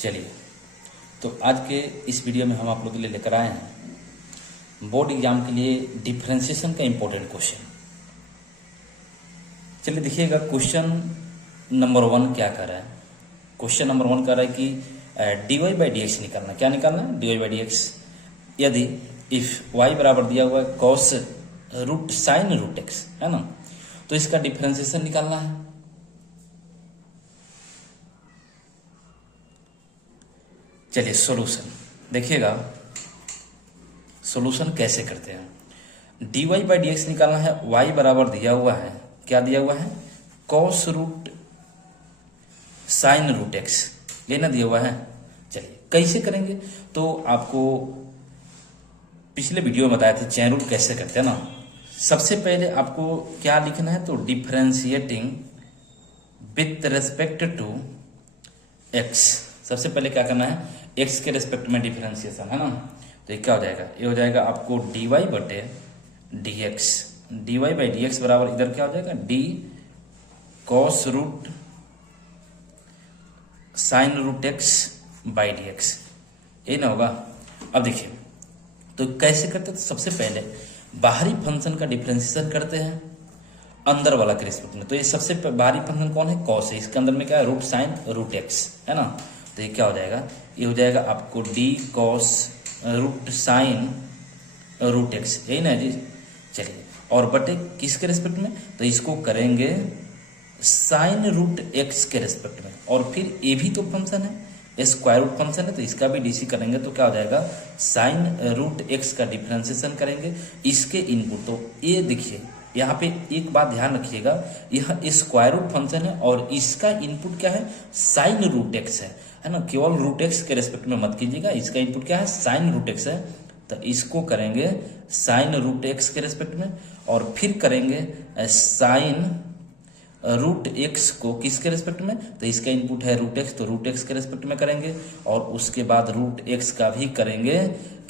चलिए, तो आज के इस वीडियो में हम आप लोगों के लिए लेकर आए हैं बोर्ड एग्जाम के लिए डिफरेंशिएशन का इंपॉर्टेंट क्वेश्चन। चलिए देखिएगा, क्वेश्चन नंबर 1 क्या कर रहा है। क्वेश्चन नंबर 1 कर रहा है कि dy बाई डी एक्स निकालना। क्या निकालना है? dy by d x. यदि इफ y बराबर दिया हुआ है cos root sine root x, है ना, तो इसका डिफरेंशिएशन निकालना है। चलिए सॉल्यूशन देखिएगा, सॉल्यूशन कैसे करते हैं। dy बाई डी एक्स निकालना है। y बराबर दिया हुआ है, क्या दिया हुआ है? cos root sine root x लेना दिया हुआ है। चलिए कैसे करेंगे, तो आपको पिछले वीडियो में बताया था चैन रूल कैसे करते हैं ना। सबसे पहले आपको क्या लिखना है, तो differentiating with respect to x. सबसे पहले क्या करना है, एक्स के रेस्पेक्ट में डिफरेंशिएशन, है ना। तो ये क्या हो जाएगा, ये हो जाएगा आपको dy बटे d x. dy by d x बराबर इधर क्या हो जाएगा, d cos root sine root x by d x, ये ना होगा। अब देखिए तो कैसे करते हैं, तो सबसे पहले बाहरी फंक्शन का डिफरेंशिएशन करते हैं अंदर वाला के रिस्पेक्ट में। तो ये सबसे बाहरी फंक्शन कौन है, कॉस है। इसके अंदर में क्या है, रूट साइन रूट एक्स, है ना। तो ये क्या हो जाएगा, ये हो जाएगा आपको d cos root sine root x, यही ना जी। चलिए, और बटे किसके रिस्पेक्ट में, तो इसको करेंगे साइन रूट एक्स के रिस्पेक्ट में। और फिर ये भी तो फंक्शन है, स्क्वायर रूट फंक्शन है, तो इसका भी डीसी करेंगे तो क्या हो जाएगा, साइन रूट एक्स का डिफरेंशिएशन करेंगे इसके इनपुट। तो ये देखिए यहाँ पे एक बात ध्यान रखिएगा, यह स्क्वायर रूट फंक्शन है और इसका इनपुट क्या है, साइन रूट एक्स है ना। केवल रूट एक्स के रेस्पेक्ट में मत कीजिएगा, इसका इनपुट क्या है, साइन रूट एक्स है। तो इसको करेंगे साइन रूट एक्स के रेस्पेक्ट में, और फिर करेंगे साइन रूट एक्स को किसके रेस्पेक्ट में, तो इसका इनपुट है रूट एक्स, तो रूट एक्स के रेस्पेक्ट में करेंगे। और उसके बाद रूट एक्स का भी करेंगे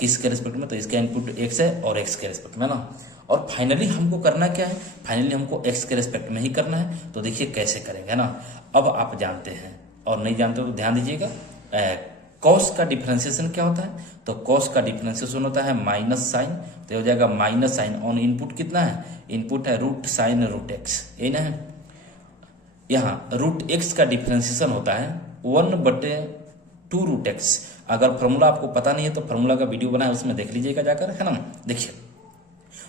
किसके रेस्पेक्ट में, तो इसका इनपुट एक्स है और एक्स के रेस्पेक्ट में ना। और फाइनली हमको करना क्या है, फाइनली हमको एक्स के रेस्पेक्ट में ही करना है। तो देखिए कैसे करेंगे, है ना। अब आप जानते हैं और नहीं जानते हो तो ध्यान दीजिएगा, कॉस का डिफरेंशिएशन क्या होता है, तो कॉस का डिफरेंशिएशन होता है माइनस साइन। तो हो जाएगा माइनस साइन ऑन इनपुट कितना है, इनपुट है रूट साइन रूट एक्स, यही ना है। यहाँ रूट एक्स का डिफरेंशिएशन होता है 1/2 रूट एक्स। अगर फॉर्मूला आपको पता नहीं है तो फॉर्मूला का वीडियो बना है, उसमें देख लीजिएगा जाकर, है ना। देखिए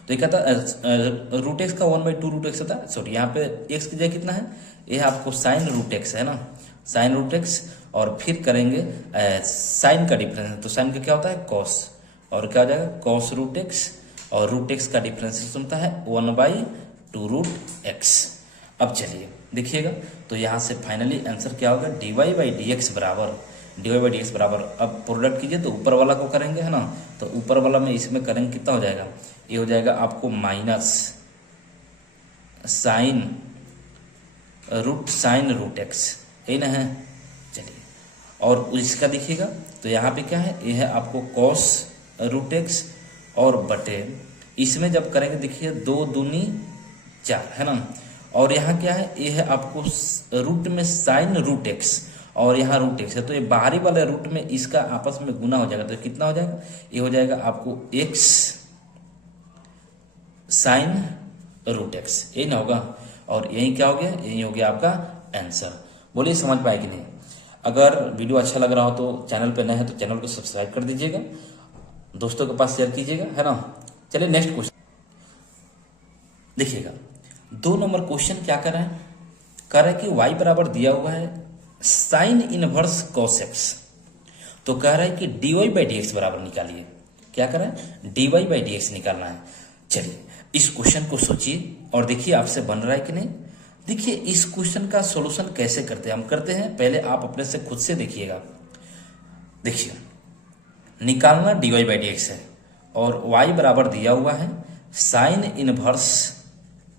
तो ये कहता है रूट एक्स का 1/2 रूट एक्स होता है। सॉरी, यहाँ पे एक्स की जगह कितना है, ये आपको साइन रूट एक्स है ना, साइन रूट एक्स। और फिर करेंगे साइन का डिफरेंस, तो साइन का क्या होता है, कॉस, और क्या हो जाएगा कॉस रूट एक्स। और रूट एक्स का डिफरेंशिएशन होता है 1/2 रूट एक्स। अब चलिए देखिएगा, तो यहाँ से फाइनली आंसर क्या होगा, dy बाई डी एक्स बराबर, dy बाई डी एक्स बराबर, अब प्रोडक्ट कीजिए तो ऊपर वाला को करेंगे, है ना। तो ऊपर वाला में इसमें करेंगे कितना हो जाएगा, ये हो जाएगा आपको माइनस साइन रूट एक्स, यही ना है। चलिए, और इसका देखिएगा तो यहाँ पे क्या है, ये है आपको कॉस रूट एक्स, और बटे इसमें जब करेंगे देखिए 2 दूनी 4, है ना। और यहाँ क्या है, ये है आपको रूट में साइन रूट एक्स, और यहाँ रूट एक्स है, तो ये बाहरी वाले रूट में इसका आपस में गुना हो जाएगा। तो कितना हो जाएगा, ये हो जाएगा आपको एक्स साइन रूट एक्स, यही ना होगा। और यही क्या हो गया, यही हो गया आपका आंसर। बोलिए समझ पाए कि नहीं। अगर वीडियो अच्छा लग रहा हो तो चैनल पे नए हैं तो चैनल को सब्सक्राइब कर दीजिएगा, दोस्तों के पास शेयर कीजिएगा, है ना। चलिए नेक्स्ट क्वेश्चन देखिएगा। 2 नंबर क्वेश्चन क्या कर रहे हैं, कह रहे हैं कि y बराबर दिया हुआ है साइन इनवर्स कॉस एक्स। तो कह रहा है कि dy बाई डी एक्स बराबर निकालिए। क्या कर रहा है, dy बाई डी एक्स निकालना है। चलिए इस क्वेश्चन को सोचिए और देखिए आपसे बन रहा है कि नहीं। देखिए इस क्वेश्चन का सॉल्यूशन कैसे करते हैं, हम करते हैं, पहले आप अपने से खुद से देखिएगा। देखिए निकालना dy बाई डी एक्स है, और y बराबर दिया हुआ है साइन इनवर्स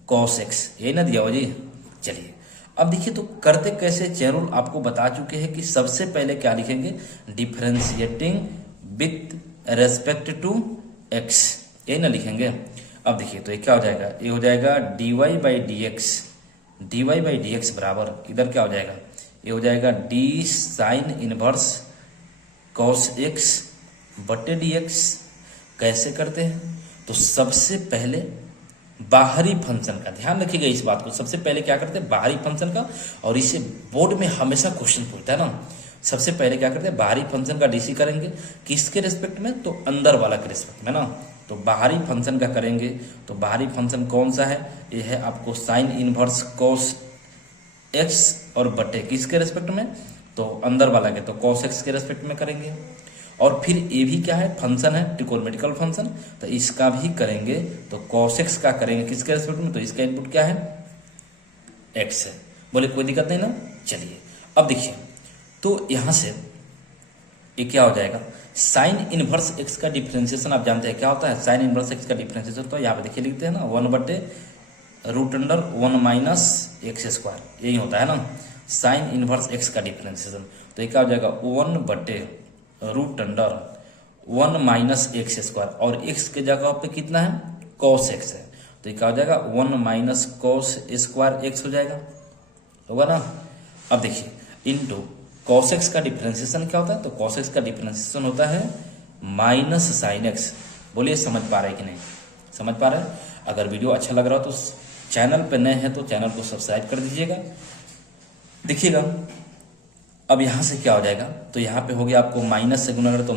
कॉस एक्स, यही ना दिया हुआ जी। चलिए अब देखिए तो करते कैसे, चैन रूल आपको बता चुके हैं कि सबसे पहले क्या लिखेंगे, differentiating with respect to x, यही ना लिखेंगे। अब देखिए तो ये क्या हो जाएगा, ये हो जाएगा dy बाई डी एक्स बराबर, इधर क्या हो जाएगा, ये हो जाएगा D sine inverse cos x बटे डी एक्स। कैसे करते हैं? तो सबसे पहले बाहरी फंक्शन का ध्यान रखिएगा, इस बात को सबसे पहले क्या करते हैं, बाहरी फंक्शन का। और इसे बोर्ड में हमेशा क्वेश्चन पूछता है ना, सबसे पहले क्या करते हैं, बाहरी फंक्शन का डीसी करेंगे। किसके रेस्पेक्ट में? तो अंदर वाला के रेस्पेक्ट में ना। तो बाहरी फंक्शन का करेंगे, तो बाहरी फंक्शन कौन सा है? ये है आपको साइन इनवर्स कॉस एक्स और बटे किसके रेस्पेक्ट में? तो अंदर वाला के, तो कॉस एक्स के रेस्पेक्ट में करेंगे। और फिर ये भी क्या है, फंक्शन है, ट्रिकोनोमेट्रिकल फंक्शन, तो इसका भी करेंगे। तो cos x का करेंगे किसके रेस्पेक्ट में? तो इसका इनपुट क्या है, x है। बोले कोई दिक्कत नहीं ना। चलिए अब देखिए, तो यहां से ये क्या हो जाएगा, साइन इनवर्स x का डिफरेंशिएशन आप जानते हैं क्या होता है, साइन इनवर्स x का डिफरेंशिएशन। तो यहाँ पे देखिए लिखते हैं ना 1/√1 माइनस एक्स स्क्वायर, यही होता है ना साइन इनवर्स x का डिफरेंशिएशन। तो ये क्या हो जाएगा 1/√1 माइनस एक्स स्क्वायर, और x के जगह पे कितना है, cos x है। तो ये क्या हो जाएगा 1 माइनस कॉस स्क्वायर एक्स हो जाएगा, होगा ना। अब देखिए इनटू cos x का डिफरेंशिएशन क्या होता है, तो cos x का डिफरेंशिएशन होता है माइनस साइन एक्स। बोलिए समझ पा रहे हैं कि नहीं? समझ पा रहे हैं? अगर वीडियो अच्छा लग रहा हो तो चैनल पे नए हैं तो चैनल को सब्सक्राइब कर दीजिएगा। देखिएगा अब यहाँ से क्या हो जाएगा, तो यहाँ पे हो गया आपको माइनस से गुना करें तो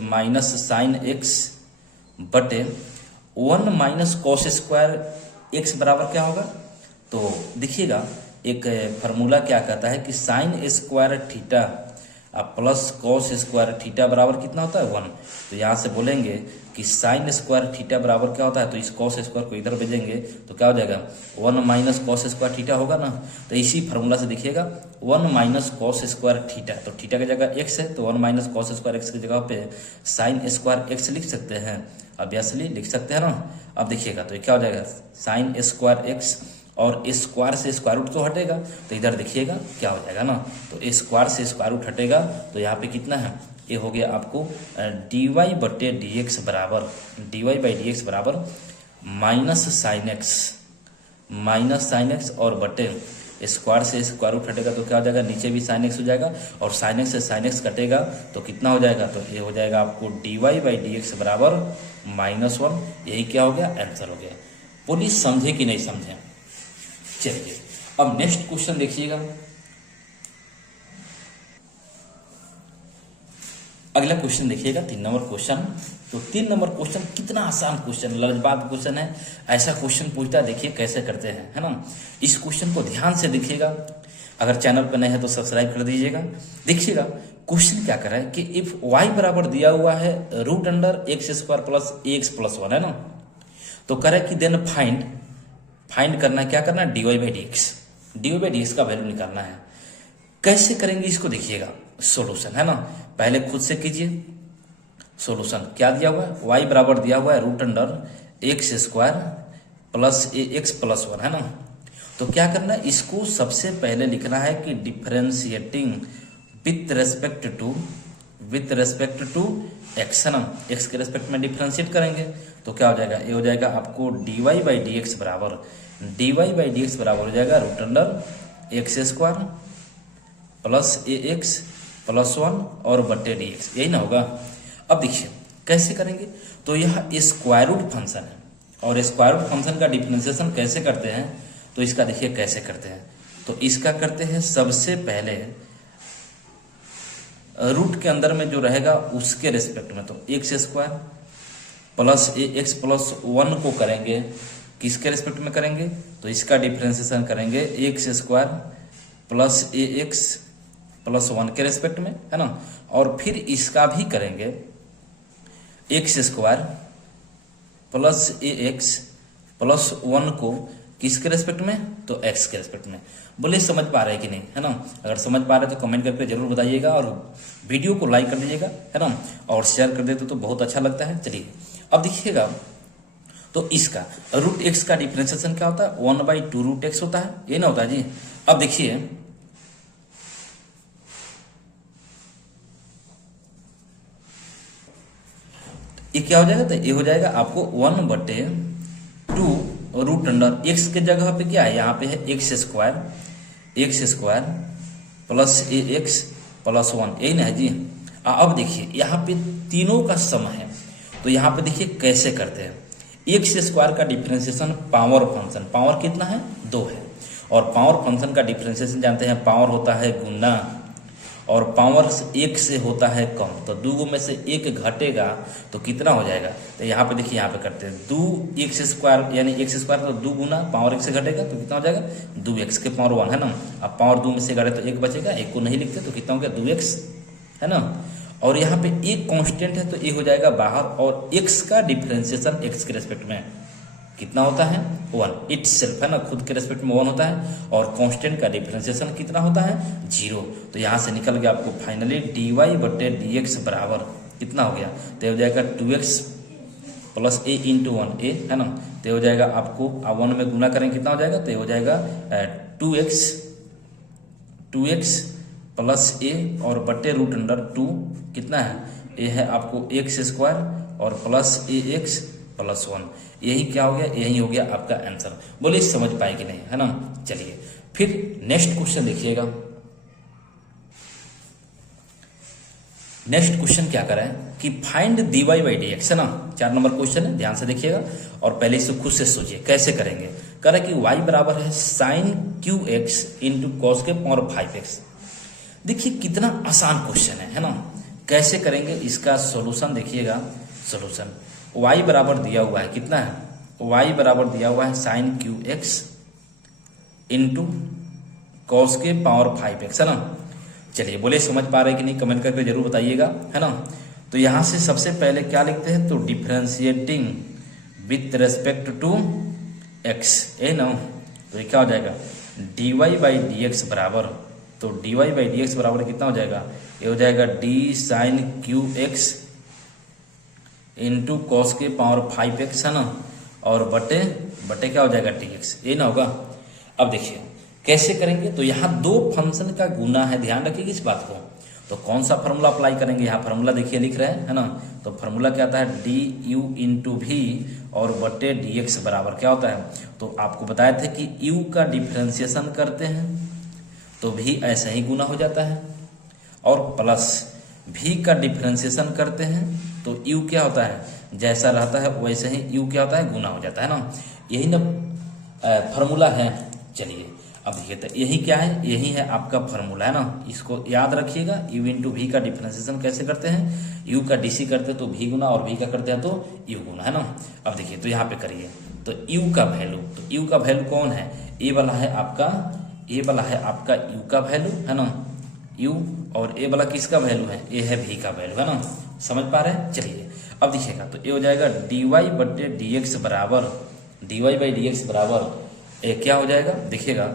माइनस साइन एक्स बटे 1 माइनस कॉस स्क्वायर एक्स बराबर क्या होगा। तो देखिएगा एक फार्मूला क्या कहता है कि sine square theta plus cos square theta बराबर कितना होता है 1। तो यहाँ से बोलेंगे कि साइन स्क्वायर थीटा बराबर क्या होता है, तो इस कॉस स्क्वायर को इधर भेजेंगे तो क्या हो जाएगा 1 माइनस कॉस स्क्वायर थीटा होगा ना। तो इसी फार्मूला से देखिएगा 1 माइनस कॉस स्क्वायर थीटा, तो थीटा की जगह एक्स है, तो 1 माइनस कॉस स्क्वायर एक्स की जगह पे साइन स्क्वायर एक्स लिख सकते हैं, ऑब्वियसली लिख सकते हैं ना। अब देखिएगा तो ये क्या हो जाएगा साइन स्क्वायर एक्स, और स्क्वायर से स्क्वायर रूट तो हटेगा, तो इधर देखिएगा क्या हो जाएगा ना, तो स्क्वायर से स्क्वायर रूट हटेगा, तो यहाँ पे कितना है, ये हो गया आपको dy बटे डी एक्स बराबर माइनस साइन एक्स और बटे स्क्वायर से स्क्वायर रूट हटेगा तो क्या हो जाएगा, नीचे भी साइन एक्स हो जाएगा, और साइन एक्स से साइन एक्स कटेगा तो कितना हो जाएगा, तो ये हो जाएगा आपको dy बाई डी एक्स बराबर -1। यही क्या हो गया, आंसर हो गया। बोलिए समझे कि नहीं समझे? चलिए अब नेक्स्ट क्वेश्चन देखिएगा। अगला क्वेश्चन देखिएगा 3 नंबर क्वेश्चन। तो 3 नंबर क्वेश्चन कितना आसान क्वेश्चन, लाजवाब क्वेश्चन है। ऐसा क्वेश्चन पूछता है, देखिए कैसे करते हैं, है ना। इस क्वेश्चन को ध्यान से देखिएगा, अगर चैनल पर नए हैं तो सब्सक्राइब कर दीजिएगा। देखिएगा क्वेश्चन क्या कर रहा है कि इफ y बराबर दिया हुआ है √x² प्लस ax प्लस 1, है ना। तो कह रहा है कि देन फाइंड करना है, क्या करना है, dy बाई डी एक्स का वैल्यू निकालना है। कैसे करेंगे इसको देखिएगा, सॉल्यूशन है ना, पहले खुद से कीजिए। सॉल्यूशन क्या दिया हुआ है, y बराबर दिया हुआ है √x² प्लस ax प्लस 1, है ना। तो क्या करना है, इसको सबसे पहले लिखना है कि differentiating with respect to x, है ना, एक्स के रेस्पेक्ट में डिफरेंशिएट करेंगे तो क्या हो जाएगा, ये हो जाएगा आपको dy बाई डी एक्स बराबर हो जाएगा √x² प्लस ax प्लस 1 और बटे डी एक्स, यही ना होगा। अब देखिए कैसे करेंगे, तो यह स्क्वायर रूट फंक्शन है, और स्क्वायर रूट फंक्शन का डिफरेंशिएशन कैसे करते हैं, तो इसका देखिए कैसे करते हैं। तो इसका करते हैं सबसे पहले रूट के अंदर में जो रहेगा उसके रेस्पेक्ट में, तो x² प्लस ax प्लस 1 को करेंगे किसके रेस्पेक्ट में करेंगे, तो इसका डिफरेंशिएशन करेंगे x² प्लस ax प्लस 1 के रेस्पेक्ट में, है ना। और फिर इसका भी करेंगे x² प्लस ax प्लस 1 को किसके रेस्पेक्ट में, तो x के रेस्पेक्ट में। बोले समझ पा रहे हैं कि नहीं, है ना। अगर समझ पा रहे तो कमेंट करके जरूर बताइएगा, और वीडियो को लाइक कर दीजिएगा, है ना, और शेयर कर देते तो बहुत अच्छा लगता है। चलिए अब देखिएगा, तो इसका √x का डिफरेंशिएशन क्या होता है, 1/2√x होता है, ये ना होता है जी। अब देखिए ये क्या हो जाएगा, तो ये हो जाएगा आपको 1/2√x के जगह पे क्या है, यहाँ पे है x² प्लस ax प्लस 1, यही ना है जी। अब देखिए यहाँ पे तीनों का सम है, तो यहाँ पे देखिए कैसे करते हैं। एक्स स्क्वायर का डिफरेंशिएशन पावर फंक्शन, पावर कितना है 2 है, और पावर फंक्शन का डिफरेंशिएशन जानते हैं पावर होता है गुना, और पावर 1 से होता है कम, तो 2 में से 1 घटेगा तो कितना हो जाएगा। तो यहाँ पे देखिए यहाँ पे करते हैं 2x² यानी x² तो 2 गुना पावर 1 से घटेगा तो कितना हो जाएगा 2x के पावर 1 है ना। अब पावर 2 में से घटे तो 1 बचेगा, 1 को नहीं लिखते तो कितना हो गया 2x है ना। और यहाँ पे एक कांस्टेंट है तो ये हो जाएगा बाहर, और x का डिफरेंशिएशन x के रेस्पेक्ट में कितना होता है 1 इट सेल्फ है ना, खुद के रेस्पेक्ट में 1 होता है, और कांस्टेंट का डिफरेंशिएशन कितना होता है 0। तो यहाँ से निकल गया आपको फाइनली dy/dx बराबर कितना हो गया, तो हो जाएगा 2x + a × 1 a है ना। तो हो जाएगा आपको 1 में गुना करेंगे कितना हो जाएगा, तो हो जाएगा 2x + a और बटे √2 कितना है a है आपको x² और प्लस ax + 1, यही क्या हो गया, यही हो गया आपका आंसर। बोलिए समझ पाए कि नहीं, है ना। चलिए फिर नेक्स्ट क्वेश्चन देखिएगा। नेक्स्ट क्वेश्चन क्या करें कि फाइंड dy/dx है ना, 4 नंबर क्वेश्चन है, ध्यान से देखिएगा और पहले इसे खुद से सोचिए कैसे करेंगे। करें कि y बराबर है sin qx × cos के पावर 5x। देखिए कितना आसान क्वेश्चन है ना। कैसे करेंगे इसका सॉल्यूशन देखिएगा। सॉल्यूशन y बराबर दिया हुआ है कितना है, y बराबर दिया हुआ है sin qx × cos के पावर 5x है ना। चलिए बोले समझ पा रहे कि नहीं, कमेंट करके जरूर बताइएगा, है ना। तो यहाँ से सबसे पहले क्या लिखते हैं, तो differentiating with respect to x है ना। तो ये क्या हो जाएगा dy/dx बराबर, तो dy/dx बराबर कितना हो जाएगा, ये हो जाएगा d sin qx × cos के पावर 5x है ना, और बटे बटे क्या हो जाएगा dx, ये ना होगा। अब देखिए कैसे करेंगे, तो यहाँ 2 फंक्शन का गुना है, ध्यान रखिएगा इस बात को। तो कौन सा फार्मूला अप्लाई करेंगे, यहाँ फार्मूला देखिए लिख रहे हैं है ना। तो फार्मूला क्या आता है du × v और बटे dx बराबर क्या होता है, तो आपको बताए थे कि u का डिफरेंशिएशन करते हैं तो भी ऐसे ही गुना हो जाता है, और प्लस v का डिफरेंशिएशन करते हैं तो u क्या होता है जैसा रहता है वैसे ही u क्या होता है गुना हो जाता है ना। यही ना फार्मूला है। चलिए अब देखिए, तो यही क्या है, यही है आपका फार्मूला है ना, इसको याद रखिएगा। u × v का डिफरेंशिएशन कैसे करते हैं, u का dc करते हैं तो v गुना, और v का करते हैं तो u गुना है ना। अब देखिए तो यहाँ पे करिए, तो u का वैल्यू, तो u का वैल्यू कौन है, a वाला है आपका, a वाला है आपका u का वैल्यू है ना, u, और a वाला किसका वैल्यू है, a है v का वैल्यू है ना। समझ पा रहे हैं। चलिए अब देखिएगा, तो ये हो जाएगा dy/dx बराबर, dy/dx बराबर ये क्या हो जाएगा देखिएगा,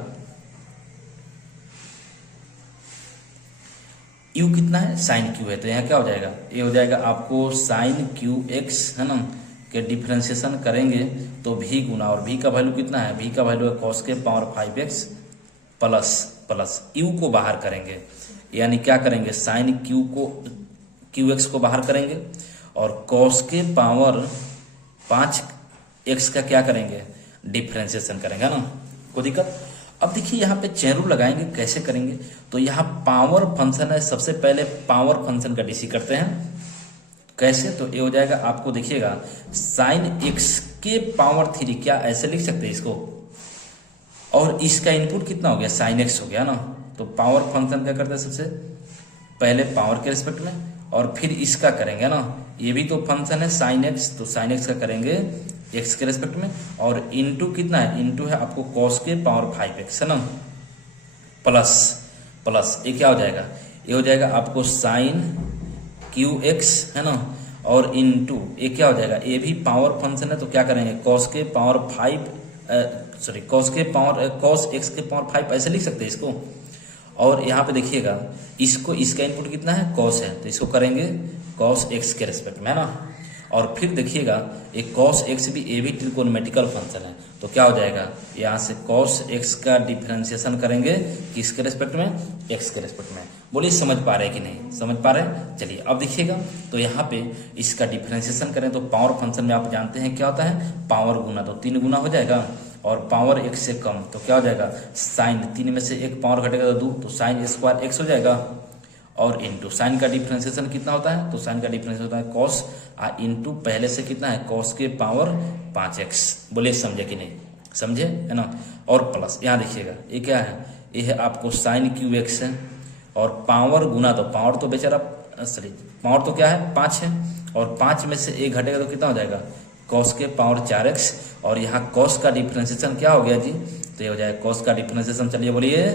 u कितना है sin q है, तो यहाँ क्या हो जाएगा, ये हो जाएगा आपको sin qx है ना के डिफरेंशिएशन करेंगे तो v गुना, और v का वैल्यू कितना है, v का वैल्यू है cos के पावर 5x प्लस u को बाहर करेंगे, यानी क्या करेंगे sin qx को बाहर करेंगे और cos के पावर 5x का क्या करेंगे डिफरेंशिएशन करेंगे ना, कोई दिक्कत। अब देखिए यहाँ पे चेन रूल लगाएंगे, कैसे करेंगे, तो यहाँ पावर फंक्शन है, सबसे पहले पावर फंक्शन का डीसी करते हैं कैसे, तो ये हो जाएगा आपको देखिएगा sin x के पावर 3, क्या ऐसे लिख सकते हैं इसको, और इसका इनपुट कितना हो गया sin x हो गया ना। तो पावर फंक्शन क्या करते हैं, सबसे पहले पावर के रिस्पेक्ट में और फिर इसका करेंगे ना, ये भी तो फंक्शन है sin x, तो sin x का करेंगे x के रेस्पेक्ट में, और इनटू कितना है, इनटू है आपको cos के पावर 5x है ना, प्लस ये क्या हो जाएगा, ये हो जाएगा आपको sin qx है ना, और इनटू ये क्या हो जाएगा, ये भी पावर फंक्शन है तो क्या करेंगे cos के पावर 5 cos x के पावर 5 ऐसे लिख सकते हैं इसको। और यहाँ पे देखिएगा इसको, इसका इनपुट कितना है cos है, तो इसको करेंगे cos x के रेस्पेक्ट में है ना। और फिर देखिएगा एक cos x भी, ये भी ट्रिकोनोमेट्रिकल फंक्शन है, तो क्या हो जाएगा यहाँ से cos x का डिफरेंशिएशन करेंगे किसके रेस्पेक्ट में, x के रेस्पेक्ट में। बोलिए समझ पा रहे हैं कि नहीं, समझ पा रहे हैं। चलिए अब देखिएगा, तो यहाँ पे इसका डिफरेंशिएशन करें तो पावर फंक्शन में आप जानते हैं क्या होता है पावर गुना, तो 3 गुना हो जाएगा, और पावर 1 से कम तो क्या हो जाएगा साइन, 3 में से 1 पावर घटेगा तो 2, तो sin² x हो जाएगा, और इंटू साइन का डिफ्रेंसिएशन कितना होता है, तो साइन का डिफ्रेंसिएशन होता है कॉस इंटू पहले से कितना है कॉस के पावर 5x। बोलिए समझे कि नहीं समझे, है ना। और प्लस यहाँ देखिएगा ये क्या है, ये है आपको साइन क्यू एक्स है और पावर गुना, तो पावर तो बेचारा सॉरी पावर तो क्या है 5 है और 5 में से 1 घटेगा तो कितना हो जाएगा कॉस के पावर 4x। और यहाँ कॉस का डिफ्रेंसिएशन क्या हो गया जी, तो ये हो जाएगा कॉस का डिफ्रेंसिएशन, चलिए बोलिए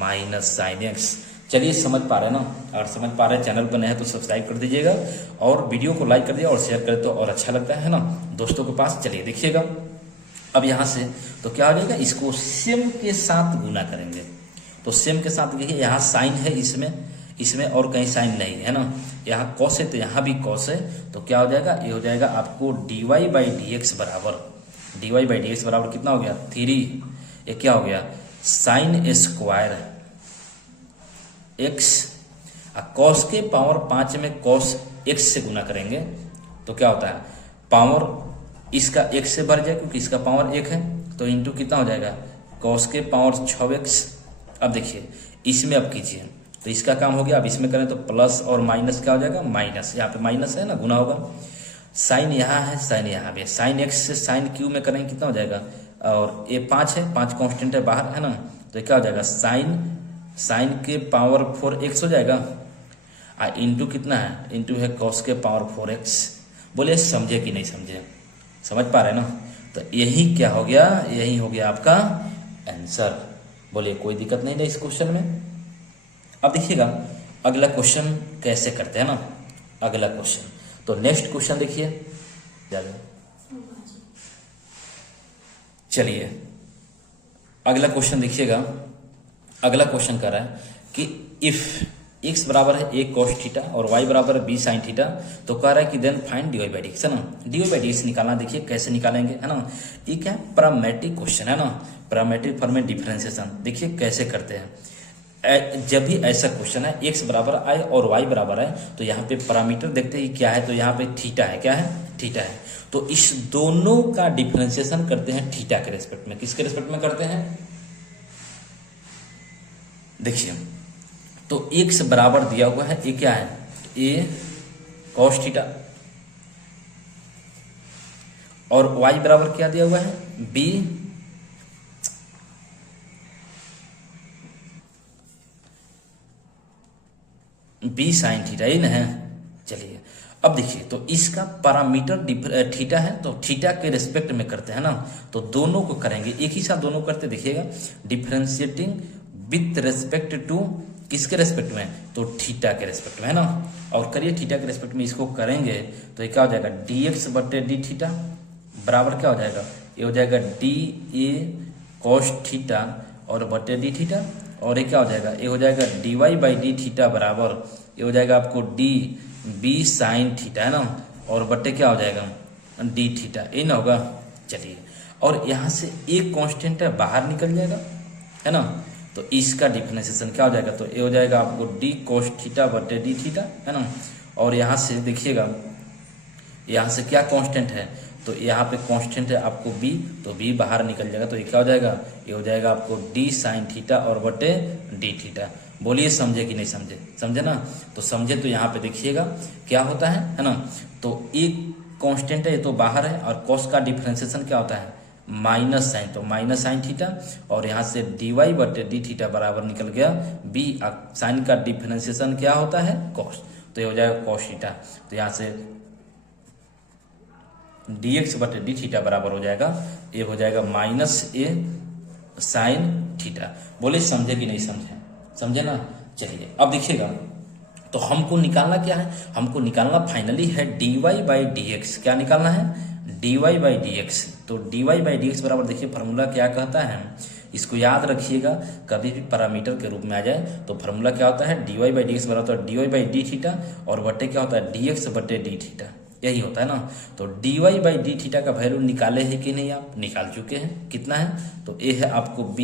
माइनस साइन एक्स। चलिए समझ पा रहे हैं ना, अगर समझ पा रहे हैं चैनल पर नए हैं तो सब्सक्राइब कर दीजिएगा और वीडियो को लाइक कर दिया और शेयर करें तो और अच्छा लगता है ना दोस्तों के पास। चलिए देखिएगा अब यहाँ से तो क्या हो जाएगा, इसको सेम के साथ गुना करेंगे, तो सेम के साथ देखिए यहाँ साइन है इसमें और कहीं साइन नहीं है ना, यहाँ कॉस है तो यहाँ भी कॉस है, तो क्या हो जाएगा ये हो जाएगा आपको dy/dx बराबर कितना हो गया 3, ये क्या हो गया साइन स्क्वायर x, कॉस के पावर 5 में कॉस x से गुना करेंगे तो क्या होता है पावर इसका x से बढ़ जाए क्योंकि इसका पावर 1 है, तो इंटू कितना हो जाएगा कॉस के पावर 6x। अब देखिए इसमें अब कीजिए तो इसका काम हो गया, अब इसमें करें तो प्लस और माइनस क्या हो जाएगा माइनस, यहाँ पे माइनस है ना गुना होगा, साइन यहाँ है साइन यहाँ पे, साइन x से साइन क्यू में करेंगे कितना हो जाएगा, और ये 5 है 5 कांस्टेंट है बाहर है ना, तो क्या हो जाएगा साइन के पावर 4x हो जाएगा इंटू कितना है इंटू है कॉस के पावर 4x। बोले समझे कि नहीं समझे, समझ पा रहे हैं ना, तो यही क्या हो गया, यही हो गया आपका आंसर। बोलिए कोई दिक्कत नहीं ना इस क्वेश्चन में। अब देखिएगा अगला क्वेश्चन कैसे करते हैं ना, अगला क्वेश्चन तो नेक्स्ट क्वेश्चन देखिए, चलिए अगला क्वेश्चन देखिएगा। अगला क्वेश्चन कर रहा है कि इफ x बराबर है a cos थीटा और y बराबर है b sin थीटा, तो कह रहा है कि देन फाइंड dy/dx है ना, dy/dx निकालना, देखिए कैसे निकालेंगे है ना, ये क्या है पैरामेट्रिक क्वेश्चन है ना, पैरामेट्रिक फॉर्म में डिफरेंशिएशन देखिए कैसे करते हैं। जब भी ऐसा क्वेश्चन है x बराबर i और y बराबर है तो यहाँ पे पैरामीटर देखते हैं क्या है, तो यहाँ पे थीटा है, क्या है थीटा है, तो इस दोनों का डिफरेंशिएशन करते हैं थीटा के रेस्पेक्ट में, किसके रेस्पेक्ट में करते हैं देखिए, तो x बराबर दिया हुआ है, ये क्या है a cos थीटा और y बराबर क्या दिया हुआ है b sin थीटा, ये ना है। चलिए अब देखिए तो इसका पैरामीटर थीटा है तो थीटा के रिस्पेक्ट में करते हैं ना, तो दोनों को करेंगे एक ही साथ दोनों करते, देखिएगा डिफरेंशिएटिंग विथ रेस्पेक्ट टू किसके रेस्पेक्ट में, तो थीटा के रेस्पेक्ट में है ना, और करिए थीटा के रेस्पेक्ट में इसको करेंगे तो ये क्या हो जाएगा dx/d थीटा बराबर क्या हो जाएगा, ये हो जाएगा dA cos थीटा और बटे d थीटा, और ये क्या हो जाएगा, ये हो जाएगा dy/d थीटा बराबर ये हो जाएगा आपको dB sin थीटा है ना, और बटे क्या हो जाएगा d थीटा, ये ना होगा। चलिए और यहाँ से एक कांस्टेंट है बाहर निकल जाएगा है ना, तो इसका डिफरेंशिएशन क्या हो जाएगा, तो ये हो जाएगा आपको d cos थीटा बटे d थीटा है ना, और यहाँ से देखिएगा यहाँ से क्या कांस्टेंट है, तो यहाँ पे कांस्टेंट है आपको b, तो b बाहर निकल जाएगा, तो ये क्या हो जाएगा, ये हो जाएगा आपको d sin थीटा और बटे d थीटा। बोलिए समझे कि नहीं समझे, समझे ना, तो समझे तो यहाँ पे देखिएगा क्या होता है ना, तो एक कांस्टेंट है ये तो बाहर है और cos का डिफरेंशिएशन क्या होता है माइनस साइन, तो माइनस साइन थीटा, और यहाँ से dy/d थीटा बराबर निकल गया b, साइन का डिफरेंशिएशन क्या होता है cos, तो ये हो जाएगा cos थीटा, तो यहाँ से dx/d थीटा बराबर हो जाएगा, ये हो जाएगा -a साइन थीटा। बोले समझे कि नहीं समझे, समझे ना। चलिए अब देखिएगा तो हमको निकालना क्या है, हमको निकालना फाइनली है dy/dx, क्या निकालना है dy/dx, तो dy/dx बराबर देखिए फार्मूला क्या कहता है, इसको याद रखिएगा, कभी भी पैरामीटर के रूप में आ जाए तो फार्मूला क्या होता है dy/dx बराबर होता है dy/d थीटा और बटे क्या होता है dx/d थीटा, यही होता है ना। तो dy/d थीटा का वैल्यू निकाले हैं कि नहीं, आप निकाल चुके हैं, कितना है, तो ये है आपको b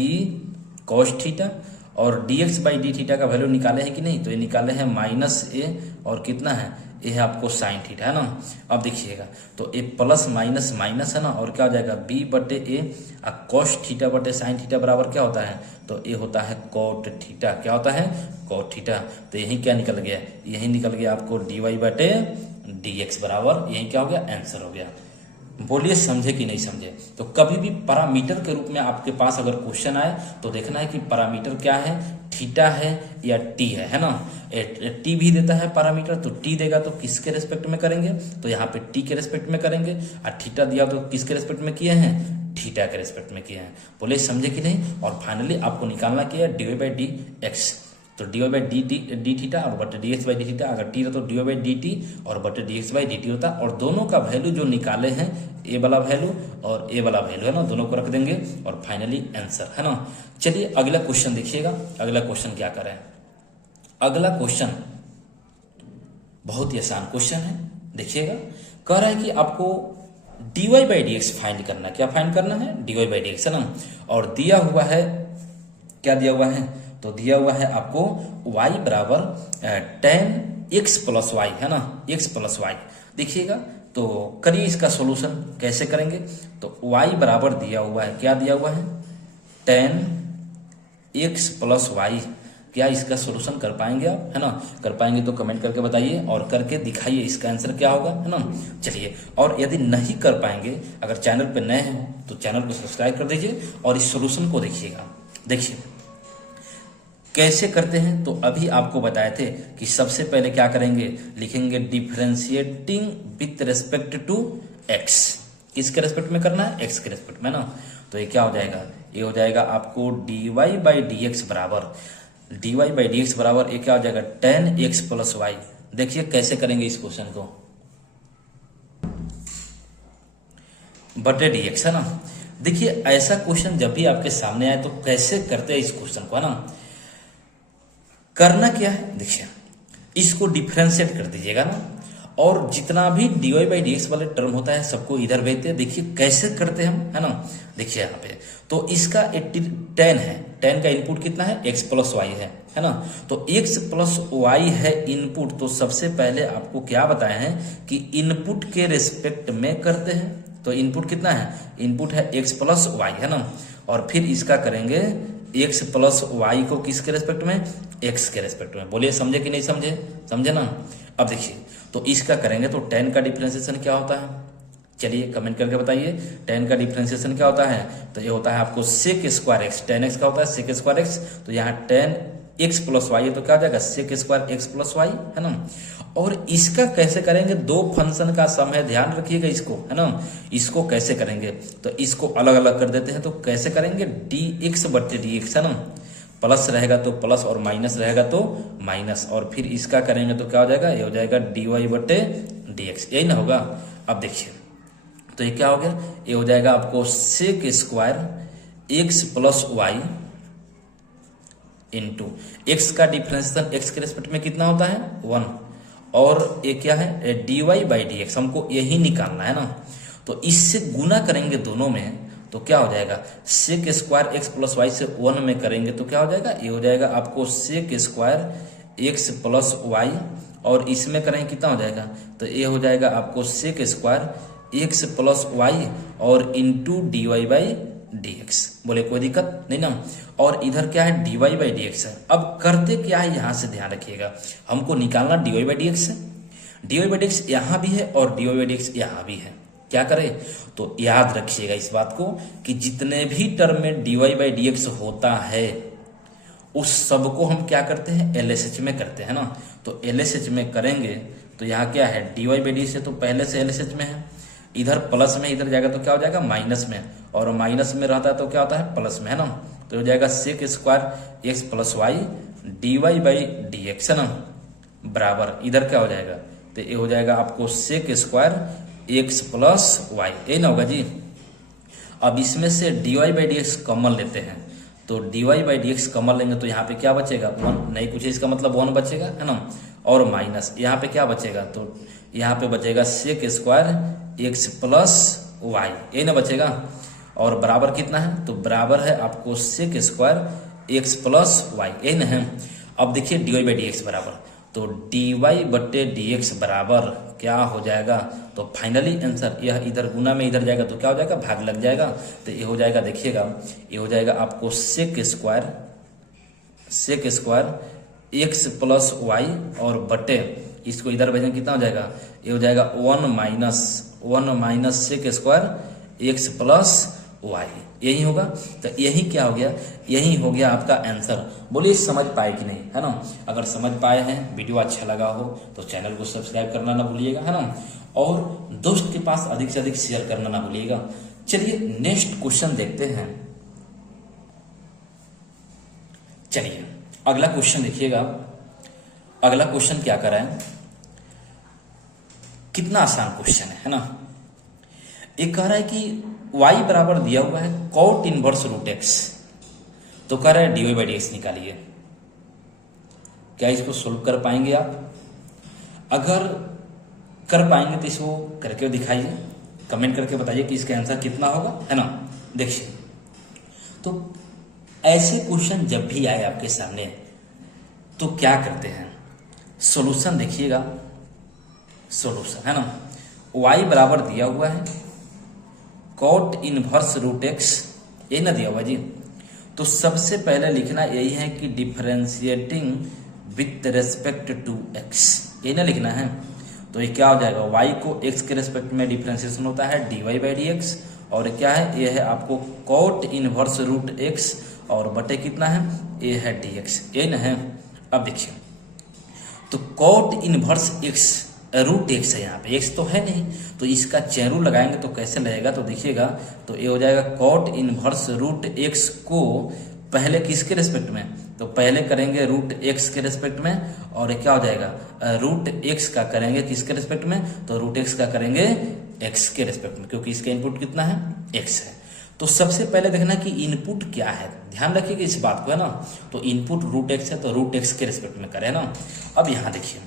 cos थीटा और dx बाई डी थीटा का वैल्यू निकाले हैं कि नहीं, तो ये निकाले हैं माइनस ए और कितना है, ये है आपको साइन थीटा है ना। अब देखिएगा तो ए प्लस माइनस माइनस है ना, और क्या हो जाएगा बी बटे ए कॉस थीटा बटे साइन थीटा बराबर क्या होता है, तो ये होता है कॉट थीटा। क्या होता है, कॉट थीटा। तो यही क्या निकल गया, यही निकल गया आपको डी वाई बटे डी एक्स बराबर, यही क्या हो गया, आंसर हो गया। बोलिए समझे कि नहीं समझे। तो कभी भी पैरामीटर के रूप में आपके पास अगर क्वेश्चन आए तो देखना है कि पैरामीटर क्या है, थीटा है या टी है ना। टी भी देता है पैरामीटर, तो टी देगा तो किसके रेस्पेक्ट में करेंगे, तो यहाँ पे टी के रेस्पेक्ट में करेंगे। और थीटा दिया तो किसके रेस्पेक्ट में किए हैं, थीटा के रेस्पेक्ट में किए हैं। बोले समझे कि नहीं। और फाइनली आपको निकालना क्या है, d y by d x, तो d y by d theta और बटे d x by d theta. अगर टी रहता तो d y by d t और बटे d x by d t होता। और दोनों का वैल्यू जो निकाले हैं, ए वाला वैल्यू और ए वाला वैल्यू है ना, दोनों को रख देंगे और फाइनली आंसर है ना। चलिए अगला क्वेश्चन देखिएगा। अगला क्वेश्चन क्या करें, अगला क्वेश्चन बहुत ही आसान क्वेश्चन है। देखिएगा कह रहा है कि आपको d y by d x find करना है। क्या फाइंड करना है, d y by d x है ना। और दिया हुआ है, क्या दिया हुआ है, तो दिया हुआ है आपको y बराबर टेन एक्स प्लस वाई है ना, x प्लस वाई। देखिएगा तो करिए इसका सॉल्यूशन कैसे करेंगे। तो y बराबर दिया हुआ है, क्या दिया हुआ है, टेन एक्स प्लस वाई। क्या इसका सॉल्यूशन कर पाएंगे आप, है ना। कर पाएंगे तो कमेंट करके बताइए और करके दिखाइए इसका आंसर क्या होगा, है ना। चलिए, और यदि नहीं कर पाएंगे, अगर चैनल पे नए हैं तो चैनल को सब्सक्राइब कर दीजिए और इस सॉल्यूशन को देखिएगा। देखिए कैसे करते हैं, तो अभी आपको बताए थे कि सबसे पहले क्या करेंगे, लिखेंगे differentiating with respect to x. किसके रेस्पेक्ट में करना है, एक्स के रेस्पेक्ट में ना। तो ये क्या हो जाएगा, ये हो जाएगा आपको d y by d x बराबर, d y by d x बराबर ये क्या हो जाएगा, टेन एक्स प्लस वाई। देखिए कैसे करेंगे इस क्वेश्चन को, बटे डी एक्स है ना। देखिए ऐसा क्वेश्चन जब भी आपके सामने आए तो कैसे करते हैं इस क्वेश्चन को, है ना। करना क्या है, देखिए इसको डिफरेंशिएट कर दीजिएगा ना, और जितना भी d y by d x वाले टर्म होता है सबको इधर भेजते हैं। देखिए कैसे करते हैं हम, है ना। देखिए यहाँ पे तो इसका 10 है, 10 का इनपुट कितना है, x प्लस वाई है ना। तो x प्लस वाई है इनपुट। तो सबसे पहले आपको क्या बताया है कि इनपुट के रेस्पेक्ट में करते हैं। तो इनपुट कितना है, इनपुट है x प्लस वाई है ना। और फिर इसका करेंगे x प्लस वाई को किसके रेस्पेक्ट में, x के रेस्पेक्ट में। बोलिए समझे कि नहीं समझे, समझे ना। अब देखिए तो इसका करेंगे तो 10 का डिफरेंशिएशन क्या होता है, चलिए कमेंट करके बताइए 10 का डिफरेंशिएशन क्या होता है। तो ये होता है आपको सेक स्क्वायर एक्स, 10x का होता है सेक स्क्वायर एक्स। तो यहाँ 10x प्लस वाई है तो क्या हो जाएगा sec square x plus y, है ना। और इसका कैसे करेंगे, दो फंक्शन का सम है, ध्यान रखिएगा इसको, है ना। इसको कैसे करेंगे, तो इसको अलग अलग कर देते हैं। तो कैसे करेंगे, डी एक्स बटे डी एक्स है ना, प्लस रहेगा तो प्लस और माइनस रहेगा तो माइनस। और फिर इसका करेंगे तो क्या हो जाएगा, ये हो जाएगा डी वाई बटे डी एक्स, यही ना होगा। अब देखिए तो ये क्या हो गया, ये हो जाएगा आपको sec square x plus y into x का डिफरेंशिएशन एक्स के रेस्पेक्ट में कितना होता है 1, और ये क्या है d y by d x, हमको यही निकालना है ना। तो इससे गुना करेंगे दोनों में तो क्या हो जाएगा, sec square x plus y से 1 में करेंगे तो क्या हो जाएगा, ये हो जाएगा आपको sec square x plus y. और इसमें करेंगे कितना हो जाएगा, तो ये हो जाएगा आपको sec square x plus y और into d y by d x. बोले कोई दिक्कत नहीं ना। और इधर क्या है d y by d x है। अब करते क्या है, यहां से ध्यान रखिएगा, हमको निकालना d y by d x है। D y by d x यहां भी है और d y by d x यहां भी है। क्या करें, तो याद रखिएगा इस बात को कि जितने भी टर्म में d y by d x होता है उस सब को हम क्या करते हैं, एलएसएच में करते हैं ना। तो एलएसएच में करेंगे तो यहाँ क्या है d y by d x है, तो पहले से एलएसएच में है, इधर प्लस में इधर जाएगा तो क्या हो जाएगा माइनस में, और माइनस में रहता है तो क्या होता है प्लस में, है ना। तो हो जाएगा sec square x plus y d y by d x है ना, बराबर इधर क्या हो जाएगा, तो ये हो जाएगा आपको sec square x plus y, यही ना होगा जी। अब इसमें से d y by d x common लेते हैं, तो d y by d x common लेंगे तो यहाँ पे क्या बचेगा 1, नहीं कुछ इसका मतलब 1 बचेगा, है ना। और माइनस यहाँ पे क्या बचेगा, तो यहाँ पे बचेगा sec square x plus y, यही ना बचेगा। और बराबर कितना है, तो बराबर है आपको sec square x plus y, यही ना है। अब देखिए d y by d x बराबर, तो डी वाई बट्टे डी एक्स बराबर क्या हो जाएगा, तो फाइनली आंसर यह इधर गुना में इधर जाएगा तो क्या हो जाएगा, भाग लग जाएगा। तो ये हो जाएगा, देखिएगा ये हो जाएगा आपको sec square x plus y और बटे इसको इधर भेजेंगे कितना हो जाएगा, ये हो जाएगा 1 minus sec square x plus y, यही होगा। तो यही क्या हो गया, यही हो गया आपका आंसर। बोलिए समझ पाए कि नहीं, है ना। अगर समझ पाए हैं, वीडियो अच्छा लगा हो तो चैनल को सब्सक्राइब करना ना भूलिएगा, है ना, और दोस्त के पास अधिक से अधिक शेयर करना ना भूलिएगा। चलिए नेक्स्ट क्वेश्चन देखते हैं। चलिए अगला क्वेश्चन देखिएगा। अगला क्वेश्चन क्या कर रहा है, कितना आसान क्वेश्चन है ना। एक कह रहा है कि y बराबर दिया हुआ है कॉट इनवर्स रूट एक्स, तो कह रहा है d y by d x निकालिए। क्या इसको सोल्व कर पाएंगे आप? अगर कर पाएंगे तो इसको करके दिखाइए, कमेंट करके बताइए कि इसका आंसर कितना होगा, है ना। देखिए, तो ऐसे क्वेश्चन जब भी आए आपके सामने तो क्या करते हैं, सॉल्यूशन देखिएगा, सॉल्यूशन, है ना। y बराबर दिया हुआ है कॉट इनवर्स रूट एक्स, यही ना दिया हुआ जी। तो सबसे पहले लिखना यही है कि differentiating with respect to x, यही ना लिखना है। तो ये क्या हो जाएगा, y को x के रेस्पेक्ट में डिफरेंशिएशन होता है dy बाई डी एक्स, और क्या है, ये है आपको कॉट इनवर्स रूट x और बटे कितना है, ये है dx, ये ना है। अब देखिए, तो cot inverse x root x है, यहाँ पे एक्स तो है नहीं, तो इसका चेन रूल लगाएंगे तो कैसे लगेगा, तो देखिएगा, तो ये हो जाएगा कॉट इनवर्स रूट एक्स को पहले किसके रेस्पेक्ट में, तो पहले करेंगे रूट एक्स के रेस्पेक्ट में, और ये क्या हो जाएगा, रूट एक्स का करेंगे किसके रेस्पेक्ट में, तो रूट एक्स का करेंगे एक्स के रेस्पेक्ट में, क्योंकि इसका इनपुट कितना है, एक्स है। तो सबसे पहले देखना कि इनपुट क्या है, ध्यान रखिएगा इस बात को, है ना। तो इनपुट रूट एक्स है तो रूट एक्स के रेस्पेक्ट में करें ना। अब यहाँ देखिए,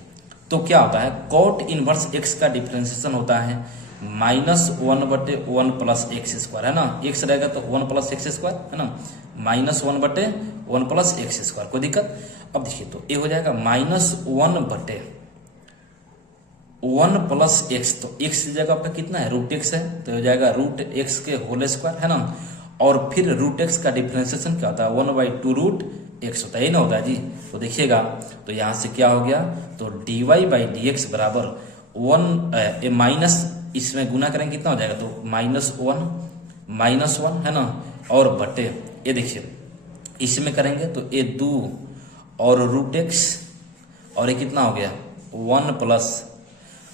तो क्या होता है, कॉट इनवर्स एक्स का डिफरेंशिएशन होता है -1/1 प्लस एक्स स्क्वायर, है ना। एक्स रहेगा तो 1 प्लस एक्स स्क्वायर, है ना, -1/1 प्लस एक्स स्क्वायर, कोई दिक्कत। अब देखिए, तो ये हो जाएगा -1/1 प्लस एक्स, तो एक्स की जगह आपका कितना है, रूट एक्स है, तो हो जाएगा रूट एक्स के होल स्क्वायर, है ना। और फिर रूट एक्स का डिफरेंशिएशन क्या होता है, 1/2 रूट एक्स होता है, यही ना होता है जी। तो देखिएगा, तो यहाँ से क्या हो गया, तो d y by d x बराबर 1 माइनस, इसमें गुना करेंगे कितना हो जाएगा, तो -1 है ना, और बटे ये देखिए इसमें करेंगे तो ये 2 और रूट एक्स, और ये कितना हो गया 1 प्लस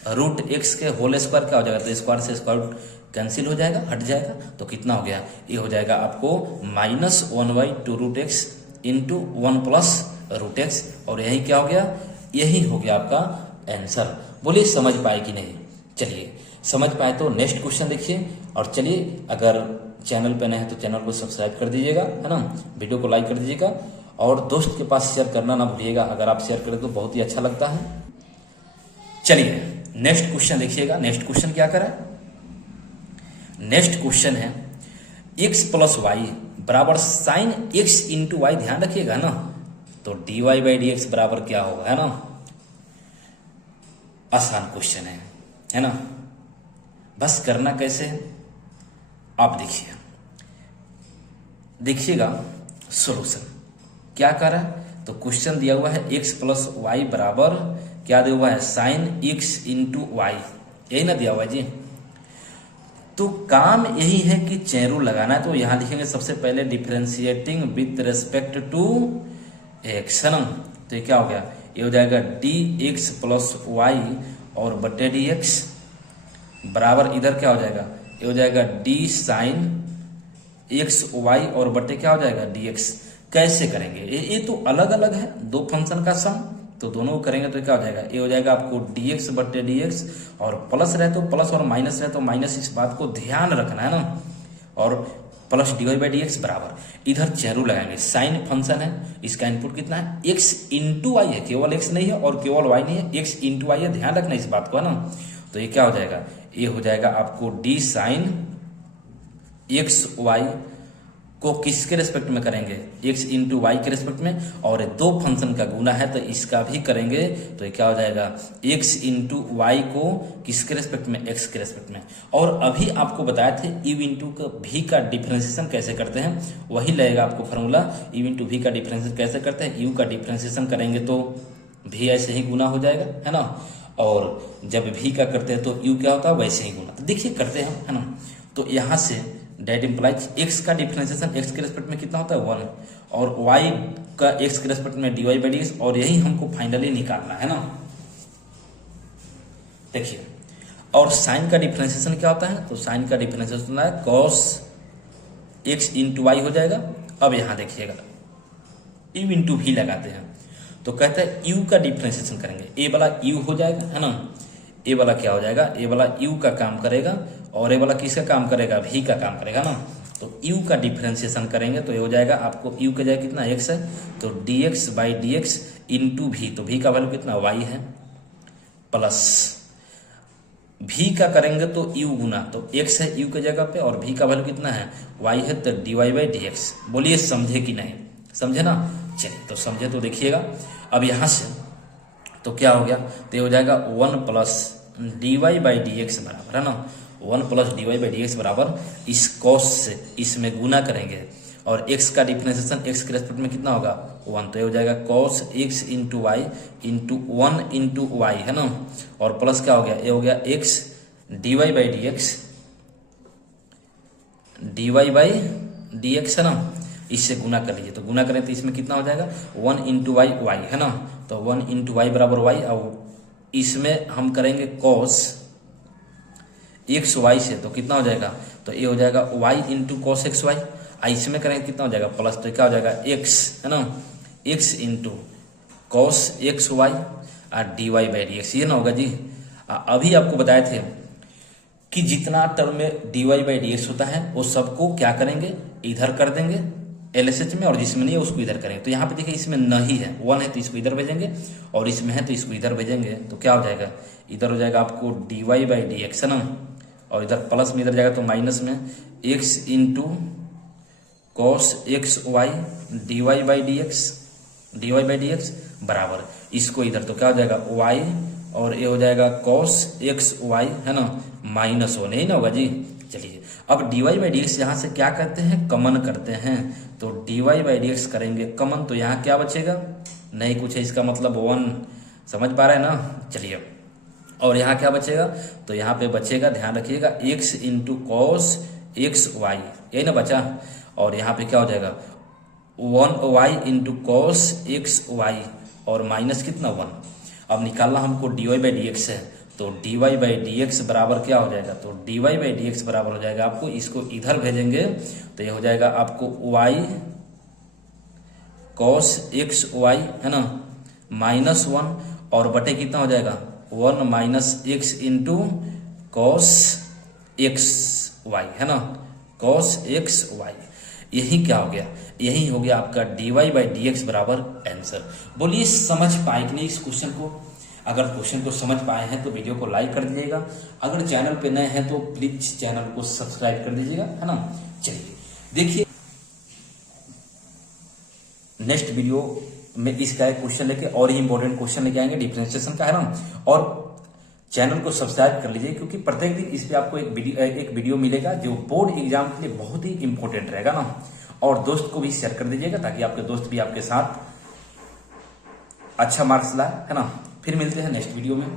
रूट एक्स के होल स्क्वायर क्या हो जाएगा, तो स्क्वायर से स्क्वायर कैंसिल हो जाएगा, हट जाएगा, तो कितना हो गया, ये हो जाएगा आपको -1/2 root x into 1 plus root x, और यही क्या हो गया, यही हो गया आपका आंसर। बोलिए समझ पाए कि नहीं। चलिए समझ पाए तो नेक्स्ट क्वेश्चन देखिए, और चलिए अगर चैनल पे नए हैं तो चैनल को सब्सक्राइब कर दीजिएगा, है ना, वीडियो को लाइक कर दीजिएगा, और दोस्त के पास शेयर करना ना भूलिएगा। अगर आप शेयर करें तो बहुत ही अच्छा लगता है। चलिए नेक्स्ट क्वेश्चन देखिएगा। नेक्स्ट क्वेश्चन क्या करा, नेक्स्ट क्वेश्चन है x प्लस वाई बराबर साइन x इंटू वाई, ध्यान रखिएगा ना। तो d y by d x बराबर क्या होगा, है ना, आसान क्वेश्चन है ना। बस करना कैसे है आप देखिए, देखिएगा सॉल्यूशन क्या कर रहा है। तो क्वेश्चन दिया हुआ है x प्लस वाई बराबर क्या दिया हुआ है, साइन x इंटू वाई, यही ना दिया हुआ है जी। तो काम यही है कि चेन रूल लगाना है। तो यहां लिखेंगे सबसे पहले differentiating with respect to x, है ना। तो ये क्या हो गया, ये हो जाएगा डी एक्स प्लस वाई और बटे डी एक्स बराबर इधर क्या हो जाएगा, ये हो जाएगा डी साइन एक्स वाई और बटे क्या हो जाएगा डी एक्स। कैसे करेंगे, ये तो अलग अलग है, दो फंक्शन का सम, तो दोनों को करेंगे तो क्या हो जाएगा, ये हो जाएगा आपको dx बट्टे dx, और प्लस रहे तो प्लस और माइनस रहे तो माइनस, इस बात को ध्यान रखना है ना। और plus dy by d x बराबर इधर चेन रूल लगाएंगे, साइन फंक्शन है, इसका इनपुट कितना है x इंटू वाई है, केवल x नहीं है और केवल y नहीं है, x इंटू वाई है, ध्यान रखना इस बात को, है ना। तो ये क्या हो जाएगा, ये हो जाएगा आपको d साइन एक्स वाई को किसके रेस्पेक्ट में करेंगे, x इंटू वाई के रेस्पेक्ट में, और दो फंक्शन का गुना है तो इसका भी करेंगे, तो ये क्या हो जाएगा x इंटू वाई को किसके रेस्पेक्ट में, x के रेस्पेक्ट में। और अभी आपको बताए थे u इंटू v का डिफ्रेंसिएशन कैसे करते हैं, वही लगेगा आपको फॉर्मूला। u इंटू v का डिफ्रेंसिएशन कैसे करते हैं, u का डिफ्रेंसिएशन करेंगे तो v ऐसे ही गुना हो जाएगा, है ना, और जब v का करते हैं तो u क्या होता है वैसे ही गुना। तो देखिए करते हैं, है ना, तो यहाँ से डेट इम्प्लाइज x का डिफरेंशिएशन x के रेस्पेक्ट में कितना होता है 1, और y का x के रेस्पेक्ट में dy बाई dx, और यही हमको फाइनली निकालना है ना। देखिए, और साइन का डिफरेंशिएशन क्या होता है, तो साइन का डिफरेंशिएशन होता है cos x इंटू वाई हो जाएगा। अब यहाँ देखिएगा u इंटू v लगाते हैं, तो कहते हैं u का डिफरेंशिएशन करेंगे, a वाला u हो जाएगा, है ना, ए वाला क्या हो जाएगा, ए वाला यू का काम करेगा, और ए वाला किसका काम करेगा, भी का काम करेगा ना। तो यू का डिफरेंशिएशन करेंगे तो ये हो जाएगा आपको यू का जाएगा कितना x है, तो dx by d x into भी, तो भी का वैल्यू कितना y है, प्लस भी का करेंगे तो u गुना, तो x है u के जगह पे, और भी का वैल्यू कितना है y है, तो dy बाई डी एक्स। बोलिए समझे कि नहीं, समझे ना। चलिए तो समझे तो देखिएगा। अब यहाँ से तो क्या हो गया, तो ये हो जाएगा 1 plus d y by d x बराबर, है ना, 1 plus d y by d x बराबर इस कॉस से इसमें गुना करेंगे, और x का डिफरेंशिएशन x के रेस्पेक्ट में कितना होगा 1, तो ये हो जाएगा cos x into y into 1 into y, है ना, और प्लस क्या हो गया, ये हो गया x d y by d x, d y by d x, है ना, इससे गुना कर लीजिए, तो गुना करें तो इसमें कितना हो जाएगा 1 इंटू वाई वाई, है ना, तो 1 इंटू वाई बराबर वाई, और इसमें हम करेंगे cos x वाई से, तो कितना हो जाएगा, तो ये हो जाएगा y into cos x y, इसमें करेंगे कितना हो जाएगा प्लस, तो क्या हो जाएगा x, है ना, x into cos x y और d y by d x, ये ना होगा जी। अभी आपको बताए थे कि जितना टर्म में d y by d x होता है वो सबको क्या करेंगे, इधर कर देंगे LHS में, और जिसमें नहीं है उसको इधर करेंगे। तो यहाँ पे देखिए इसमें नहीं है, 1 है तो इसको इधर भेजेंगे, और इसमें है तो इसको इधर भेजेंगे, तो क्या हो जाएगा, इधर हो जाएगा आपको d y by d x, है ना, और इधर प्लस में इधर जाएगा तो माइनस में x into cos x y d y by d x बराबर इसको इधर, तो क्या हो जाएगा y, और ये हो जाएगा cos एक्स वाई, है ना, माइनस 1, यही ना होगा जी। चलिए अब d y by d x यहाँ से क्या करते हैं, कमन करते हैं, तो d y by d x करेंगे कमन, तो यहाँ क्या बचेगा, नहीं कुछ है, इसका मतलब 1, समझ पा रहे हैं ना। चलिए और यहाँ क्या बचेगा, तो यहाँ पे बचेगा, ध्यान रखिएगा, x into cos x y, यही ना बचा, और यहाँ पे क्या हो जाएगा 1y into cos x y, और माइनस कितना 1। अब निकालना हमको d y by d x है, तो d y by d x बराबर क्या हो जाएगा, तो d y by d x बराबर हो जाएगा आपको, इसको इधर भेजेंगे तो ये हो जाएगा आपको y कॉस एक्स वाई, है ना, माइनस 1, और बटे कितना हो जाएगा 1 minus x into cos x y, है ना, कॉस एक्स वाई, यही क्या हो गया, यही हो गया आपका d y by d x बराबर आंसर। बोलिए समझ पाए कि नहीं इस क्वेश्चन को। अगर क्वेश्चन को समझ पाए हैं तो वीडियो को लाइक कर दीजिएगा, अगर चैनल पे नए हैं तो प्लीज चैनल को सब्सक्राइब कर दीजिएगा, है ना। चलिए देखिए नेक्स्ट वीडियो में इसका एक क्वेश्चन लेके और ही इंपॉर्टेंट क्वेश्चन लेके आएंगे डिफरेंशिएशन का, है ना। और चैनल को सब्सक्राइब कर लीजिए, क्योंकि प्रत्येक दिन इस पे आपको एक वीडियो मिलेगा जो बोर्ड एग्जाम के लिए बहुत ही इंपॉर्टेंट रहेगा ना। और दोस्त को भी शेयर कर दीजिएगा ताकि आपके दोस्त भी आपके साथ अच्छा मार्क्स लाए, है ना। फिर मिलते हैं नेक्स्ट वीडियो में।